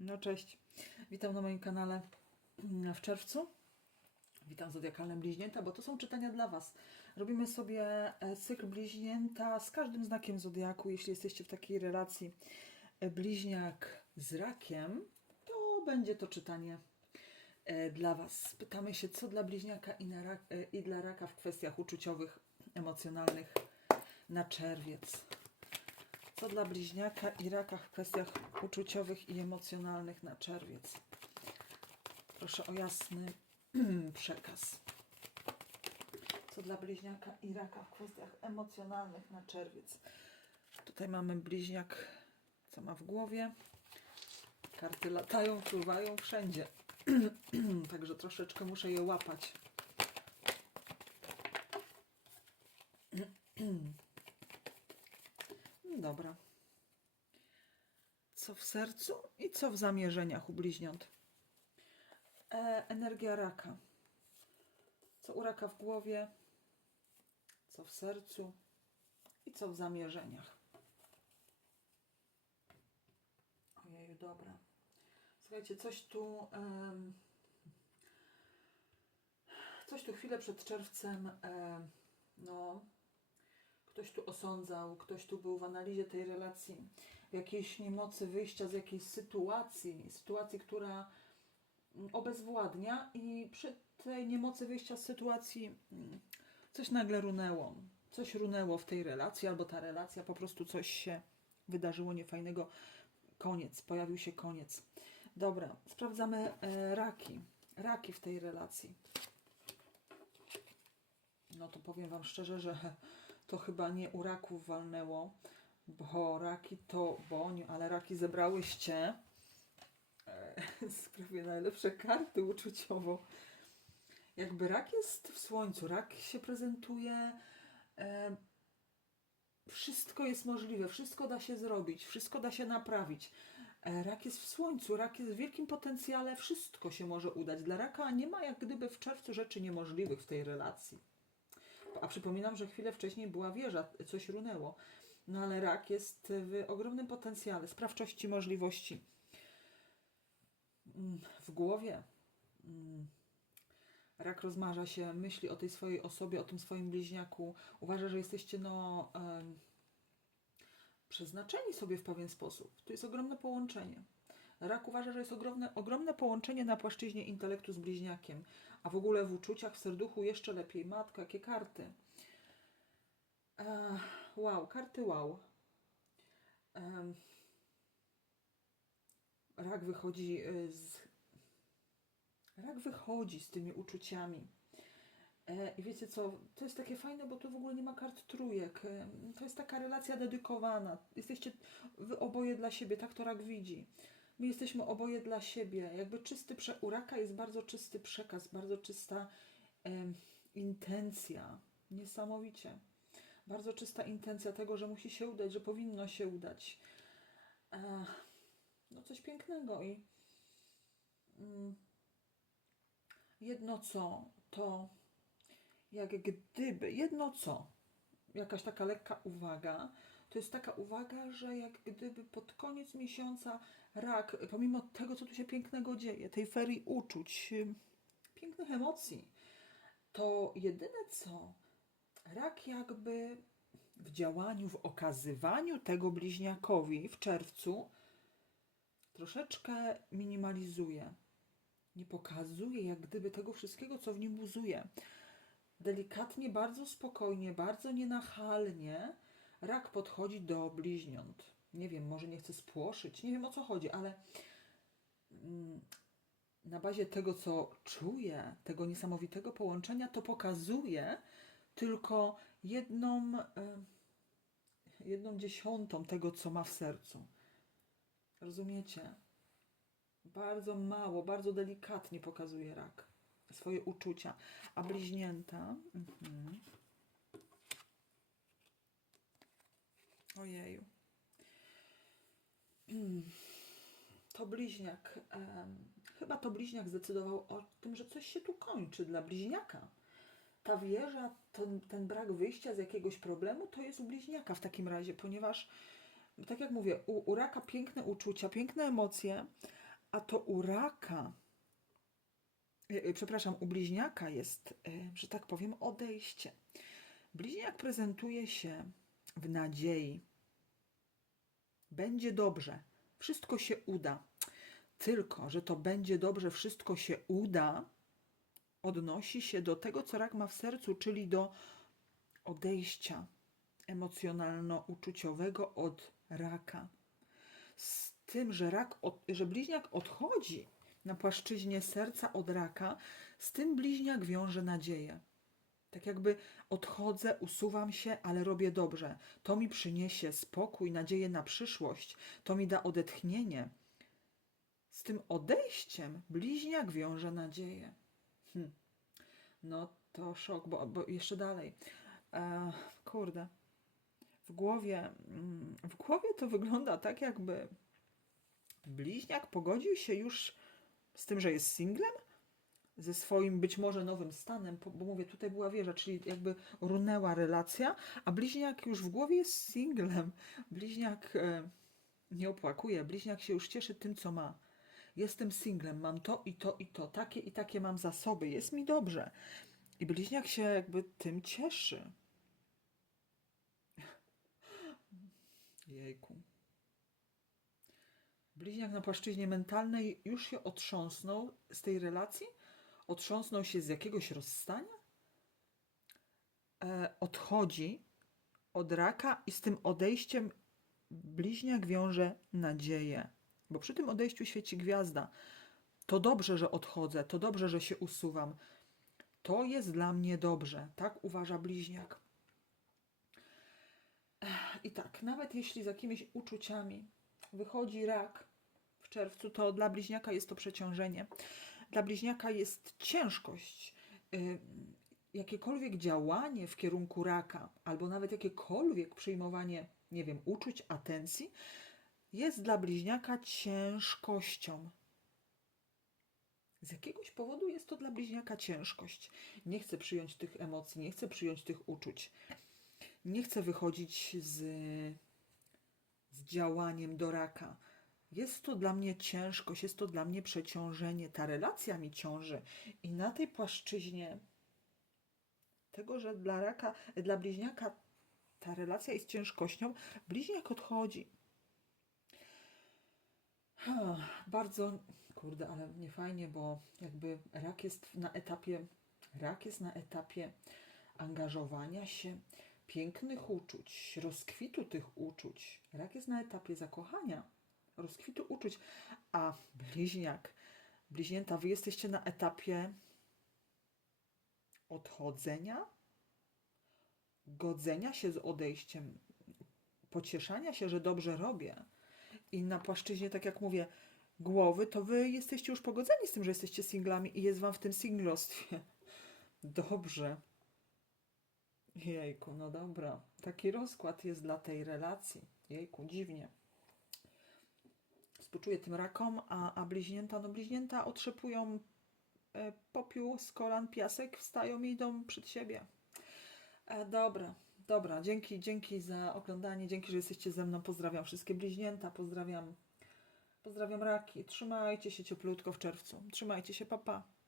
No cześć, witam na moim kanale w czerwcu. Witam Zodiakalne Bliźnięta, bo to są czytania dla Was. Robimy sobie e, cykl Bliźnięta z każdym znakiem Zodiaku. Jeśli jesteście w takiej relacji e, bliźniak z rakiem, to będzie to czytanie e, dla Was. Pytamy się, co dla bliźniaka i, rak, i dla raka w kwestiach uczuciowych, emocjonalnych na czerwiec. Co dla bliźniaka i raka w kwestiach uczuciowych i emocjonalnych na czerwiec. Proszę o jasny przekaz. Co dla bliźniaka i raka w kwestiach emocjonalnych na czerwiec. Tutaj mamy bliźniak, co ma w głowie. Karty latają, pływają wszędzie. Także troszeczkę muszę je łapać. Dobra. Co w sercu i co w zamierzeniach u bliźniąt? E, energia raka. Co u raka w głowie, co w sercu i co w zamierzeniach. Ojeju, dobra. Słuchajcie, coś tu. coś tu chwilę przed czerwcem. em, no, ktoś tu osądzał, ktoś tu był w analizie tej relacji, w jakiejś niemocy wyjścia z jakiejś sytuacji, sytuacji, która obezwładnia i przy tej niemocy wyjścia z sytuacji mm, coś nagle runęło. Coś runęło w tej relacji, albo ta relacja, po prostu coś się wydarzyło niefajnego. Koniec, pojawił się koniec. Dobra, sprawdzamy e, raki. Raki w tej relacji. No to powiem Wam szczerze, że to chyba nie u raków walnęło, bo raki to boń, ale raki zebrałyście e, z prawie najlepsze karty uczuciowo. Jakby rak jest w słońcu, rak się prezentuje, e, wszystko jest możliwe, wszystko da się zrobić, wszystko da się naprawić. E, Rak jest w słońcu, rak jest w wielkim potencjale, wszystko się może udać. Dla raka nie ma jak gdyby w czerwcu rzeczy niemożliwych w tej relacji. A przypominam, że chwilę wcześniej była wieża, coś runęło. No ale rak jest w ogromnym potencjale, sprawczości, możliwości. Mm, W głowie. mm, Rak rozmarza się, myśli o tej swojej osobie, o tym swoim bliźniaku. Uważa, że jesteście no, przeznaczeni sobie w pewien sposób. Tu jest ogromne połączenie. Rak uważa, że jest ogromne, ogromne połączenie na płaszczyźnie intelektu z bliźniakiem, a w ogóle w uczuciach, w serduchu jeszcze lepiej. Matko, jakie karty. Wow, karty wow. Rak wychodzi y, z. Rak wychodzi z tymi uczuciami. E, I wiecie co, to jest takie fajne, bo tu w ogóle nie ma kart trójek. E, To jest taka relacja dedykowana. Jesteście wy oboje dla siebie, tak to rak widzi. My jesteśmy oboje dla siebie. Jakby czysty prze... U raka jest bardzo czysty przekaz, bardzo czysta em, intencja. Niesamowicie. Bardzo czysta intencja tego, że musi się udać, że powinno się udać. E, no coś pięknego i mm, jedno co to jak gdyby, jedno co, jakaś taka lekka uwaga, to jest taka uwaga, że jak gdyby pod koniec miesiąca rak, pomimo tego, co tu się pięknego dzieje, tej ferii uczuć, pięknych emocji, to jedyne co, rak jakby w działaniu, w okazywaniu tego bliźniakowi w czerwcu troszeczkę minimalizuje. Nie pokazuje jak gdyby tego wszystkiego, co w nim buzuje delikatnie, bardzo spokojnie, bardzo nienachalnie rak podchodzi do bliźniąt. Nie wiem, może nie chce spłoszyć, nie wiem o co chodzi, ale mm, na bazie tego, co czuje, tego niesamowitego połączenia, to pokazuje tylko jedną, e, jedną dziesiątą tego, co ma w sercu. Rozumiecie? Bardzo mało, bardzo delikatnie pokazuje rak swoje uczucia. A bliźnięta. Mhm. Ojeju. Mm. To bliźniak. chyba to bliźniak zdecydował o tym, że coś się tu kończy dla bliźniaka. Ta wieża, ten, ten brak wyjścia z jakiegoś problemu, to jest u bliźniaka w takim razie, ponieważ, tak jak mówię, u, u raka piękne uczucia, piękne emocje, A to u raka, e, e, przepraszam, u bliźniaka jest, e, że tak powiem, odejście. Bliźniak prezentuje się w nadziei. Będzie dobrze, wszystko się uda. Tylko, że to będzie dobrze, wszystko się uda, odnosi się do tego, co rak ma w sercu, czyli do odejścia emocjonalno-uczuciowego od raka. Z tym, że, rak od, że bliźniak odchodzi na płaszczyźnie serca od raka, z tym bliźniak wiąże nadzieję. Tak jakby odchodzę, usuwam się, ale robię dobrze. To mi przyniesie spokój, nadzieję na przyszłość, to mi da odetchnienie. Z tym odejściem bliźniak wiąże nadzieję. Hm. No to szok, bo, bo jeszcze dalej. E, kurde. W głowie, mm, w głowie to wygląda tak, jakby bliźniak pogodził się już z tym, że jest singlem, ze swoim być może nowym stanem, bo mówię, tutaj była wieża, czyli jakby runęła relacja, a bliźniak już w głowie jest singlem. Bliźniak e, nie opłakuje, bliźniak się już cieszy tym, co ma. Jestem singlem, mam to i to i to, takie i takie mam zasoby, jest mi dobrze. I bliźniak się jakby tym cieszy. Jejku. Bliźniak na płaszczyźnie mentalnej już się otrząsnął z tej relacji? Otrząsnął się z jakiegoś rozstania? E, odchodzi od raka i z tym odejściem bliźniak wiąże nadzieję. Bo przy tym odejściu świeci gwiazda. To dobrze, że odchodzę, to dobrze, że się usuwam. To jest dla mnie dobrze. Tak uważa bliźniak. I tak, nawet jeśli z jakimiś uczuciami wychodzi rak w czerwcu, to dla bliźniaka jest to przeciążenie. Dla bliźniaka jest ciężkość. Y, jakiekolwiek działanie w kierunku raka, albo nawet jakiekolwiek przyjmowanie, nie wiem, uczuć, atencji, jest dla bliźniaka ciężkością. Z jakiegoś powodu jest to dla bliźniaka ciężkość. Nie chce przyjąć tych emocji, nie chce przyjąć tych uczuć. Nie chce wychodzić z, z działaniem do raka. Jest to dla mnie ciężkość, jest to dla mnie przeciążenie. Ta relacja mi ciąży. I na tej płaszczyźnie tego, że dla raka, dla bliźniaka ta relacja jest ciężkością, bliźniak odchodzi. Bardzo, kurde, ale nie fajnie, bo jakby rak jest na etapie, rak jest na etapie angażowania się, pięknych uczuć, rozkwitu tych uczuć. Rak jest na etapie zakochania, rozkwitu uczuć, a bliźniak, bliźnięta, wy jesteście na etapie odchodzenia, godzenia się z odejściem, pocieszania się, że dobrze robię. I na płaszczyźnie, tak jak mówię, głowy, to wy jesteście już pogodzeni z tym, że jesteście singlami i jest wam w tym singlostwie. Dobrze. Jejku, no dobra. Taki rozkład jest dla tej relacji. Jejku, dziwnie. Współczuję tym rakom, a, a bliźnięta, no bliźnięta otrzepują e, popiół z kolan, piasek, wstają i idą przed siebie. E, dobra, dobra. Dzięki, dzięki za oglądanie, dzięki, że jesteście ze mną. Pozdrawiam wszystkie bliźnięta, pozdrawiam, pozdrawiam raki. Trzymajcie się cieplutko w czerwcu. Trzymajcie się, papa. Pa.